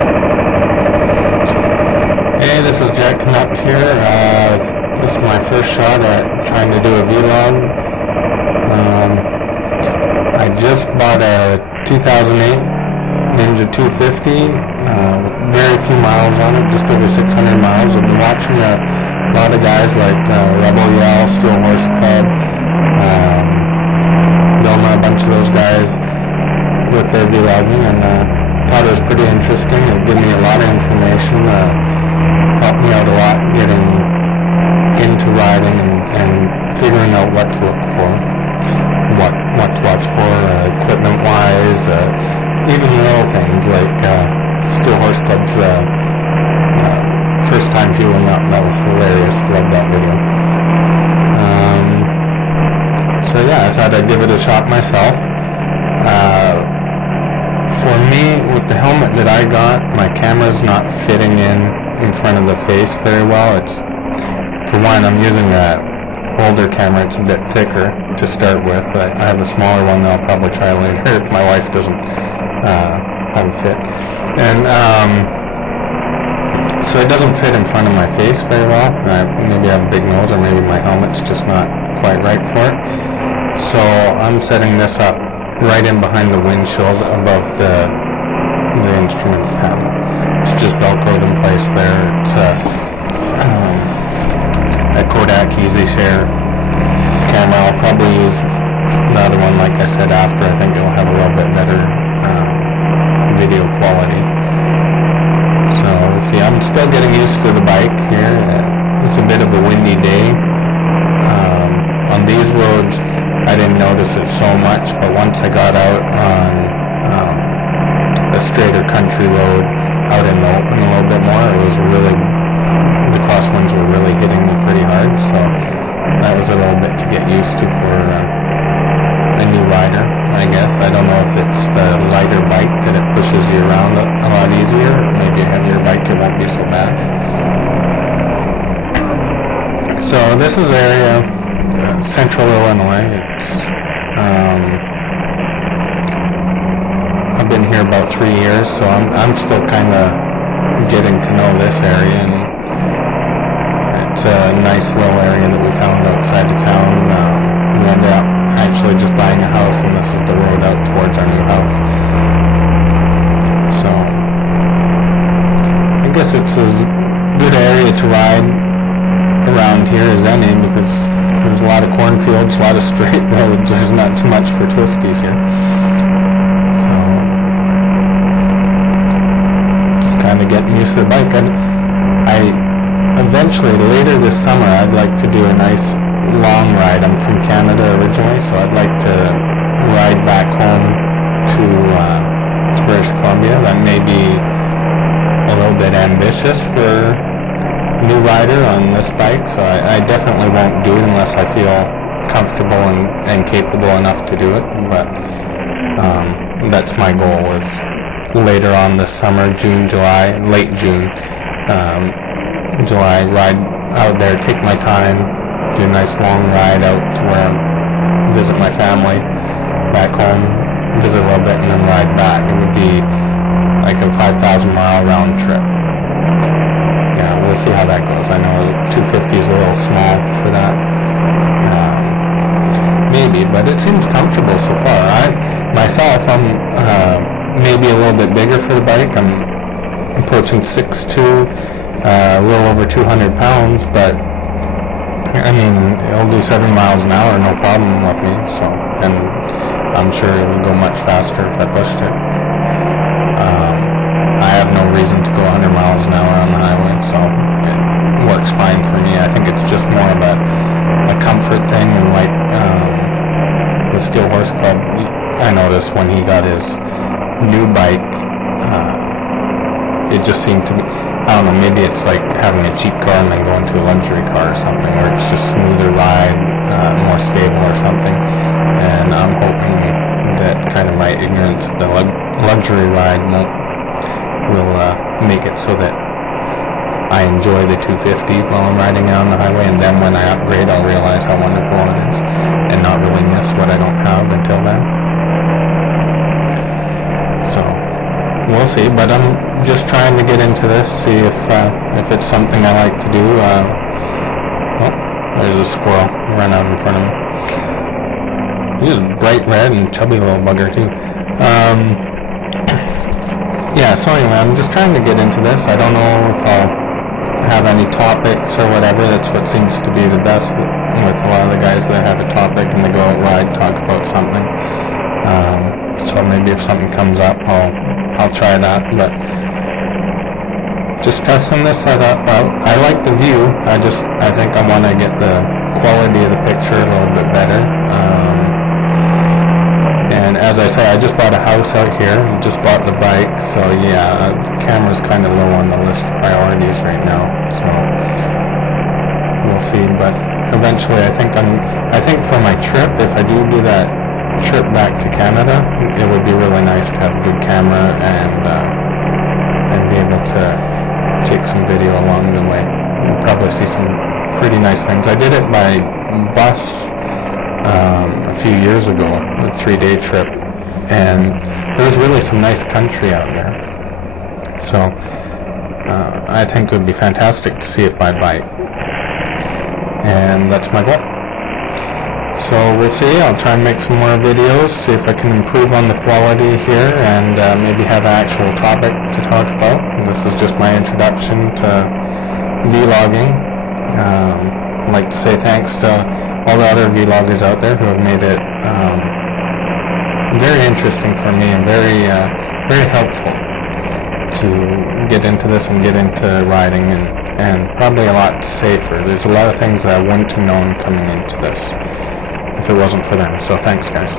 Hey, this is Jack Canuck here. This is my first shot at trying to do a vlog. I just bought a 2008 Ninja 250, very few miles on it, just over 600 miles. I've been watching a lot of guys like Rebel Yell, Steel Horse Club, Wilma, a bunch of those guys with their vlogging, and thought it was pretty interesting. It gave me a lot of information, helped me out a lot getting into riding and figuring out what to look for, what to watch for, equipment-wise, even little things like Steel Horse Club's first time fueling up. That was hilarious. Loved that video. So yeah, I thought I'd give it a shot myself. For me, with the helmet that I got, my camera's not fitting in front of the face very well. It's, for one, I'm using an older camera. It's a bit thicker to start with. I have a smaller one that I'll probably try later if my wife doesn't have a fit. And so it doesn't fit in front of my face very well. Maybe I have a big nose, or maybe my helmet's just not quite right for it. So I'm setting this up right in behind the windshield above the instrument panel. It's just velcroed in place there. It's a Kodak EasyShare camera. I'll probably use the other one, like I said, after. I think it'll have a little bit better video quality. So we'll see. I'm still getting used to the bike here. It's a bit of a windy day. On these roads I didn't notice it so much, but once I got out on a straighter country road out in the open a little bit more, it was really, the crosswinds were really hitting me pretty hard, so that was a little bit to get used to for a new rider, I guess. I don't know if it's the lighter bike that it pushes you around a lot easier, or maybe a heavier bike it won't be so bad. So this is area central Illinois. It's I've been here about 3 years, so I'm still kind of getting to know this area, and it's a nice little area that we found outside of town. We ended up actually just buying a house, and this is the road out towards our new house. So I guess it's as good area to ride around here as any, because there's a lot of cornfields, a lot of straight roads. There's not too much for twisties here. So just kind of getting used to the bike. I eventually, later this summer, I'd like to do a nice long ride. I'm from Canada originally, so I'd like to ride back home to British Columbia. That may be a little bit ambitious for new rider on this bike, so I definitely won't do it unless I feel comfortable and capable enough to do it. But that's my goal, is later on this summer, June, July, late June, July, ride out there, take my time, do a nice long ride out to where I visit my family back home, visit a little bit, and then ride back. It would be like a 5,000 mile round trip. Yeah, we'll see how that goes. I know 250 is a little small for that. Maybe, but it seems comfortable so far. Myself, I'm maybe a little bit bigger for the bike. I'm approaching 6'2", a little over 200 pounds, but I mean, it'll do 7 miles an hour, no problem with me. So, and I'm sure it would go much faster if I pushed it. I have no reason to go 100 miles an hour on the highway, so it works fine for me. I think it's just more of a comfort thing, and like the Steel Horse Club, I noticed when he got his new bike, it just seemed to be, I don't know, maybe it's like having a cheap car and then going to a luxury car or something, where it's just smoother ride, more stable or something. And I'm hoping that kind of my ignorance of the luxury ride will make it so that I enjoy the 250 while I'm riding on the highway, and then when I upgrade I'll realize how wonderful it is and not really miss what I don't have until then. So we'll see. But I'm just trying to get into this, see if it's something I like to do. Oh, there's a squirrel ran out in front of me. He's bright red and chubby little bugger too. Yeah, so anyway, I'm just trying to get into this. I don't know if I'll have any topics or whatever. That's what seems to be the best with a lot of the guys that have a topic and they go out ride, talk about something. So maybe if something comes up, I'll try that. But just testing this, I thought, well, I like the view. I think I want to get the quality of the picture a little bit better. And as I say, I just bought a house out here, just bought the bike, so yeah, the camera's kind of low on the list of priorities right now, so we'll see. But eventually I think for my trip, if I do that trip back to Canada, it would be really nice to have a good camera and be able to take some video along the way. You'll probably see some pretty nice things. I did it by bus a few years ago, a 3-day trip, and there was really some nice country out there. So I think it would be fantastic to see it by bike, and that's my goal. So we'll see. I'll try and make some more videos, see if I can improve on the quality here, and maybe have an actual topic to talk about. And this is just my introduction to vlogging. I'd like to say thanks to all the other vloggers out there who have made it very interesting for me and very helpful to get into this and get into riding, and probably a lot safer. There's a lot of things that I wouldn't have known coming into this if it wasn't for them. So thanks, guys.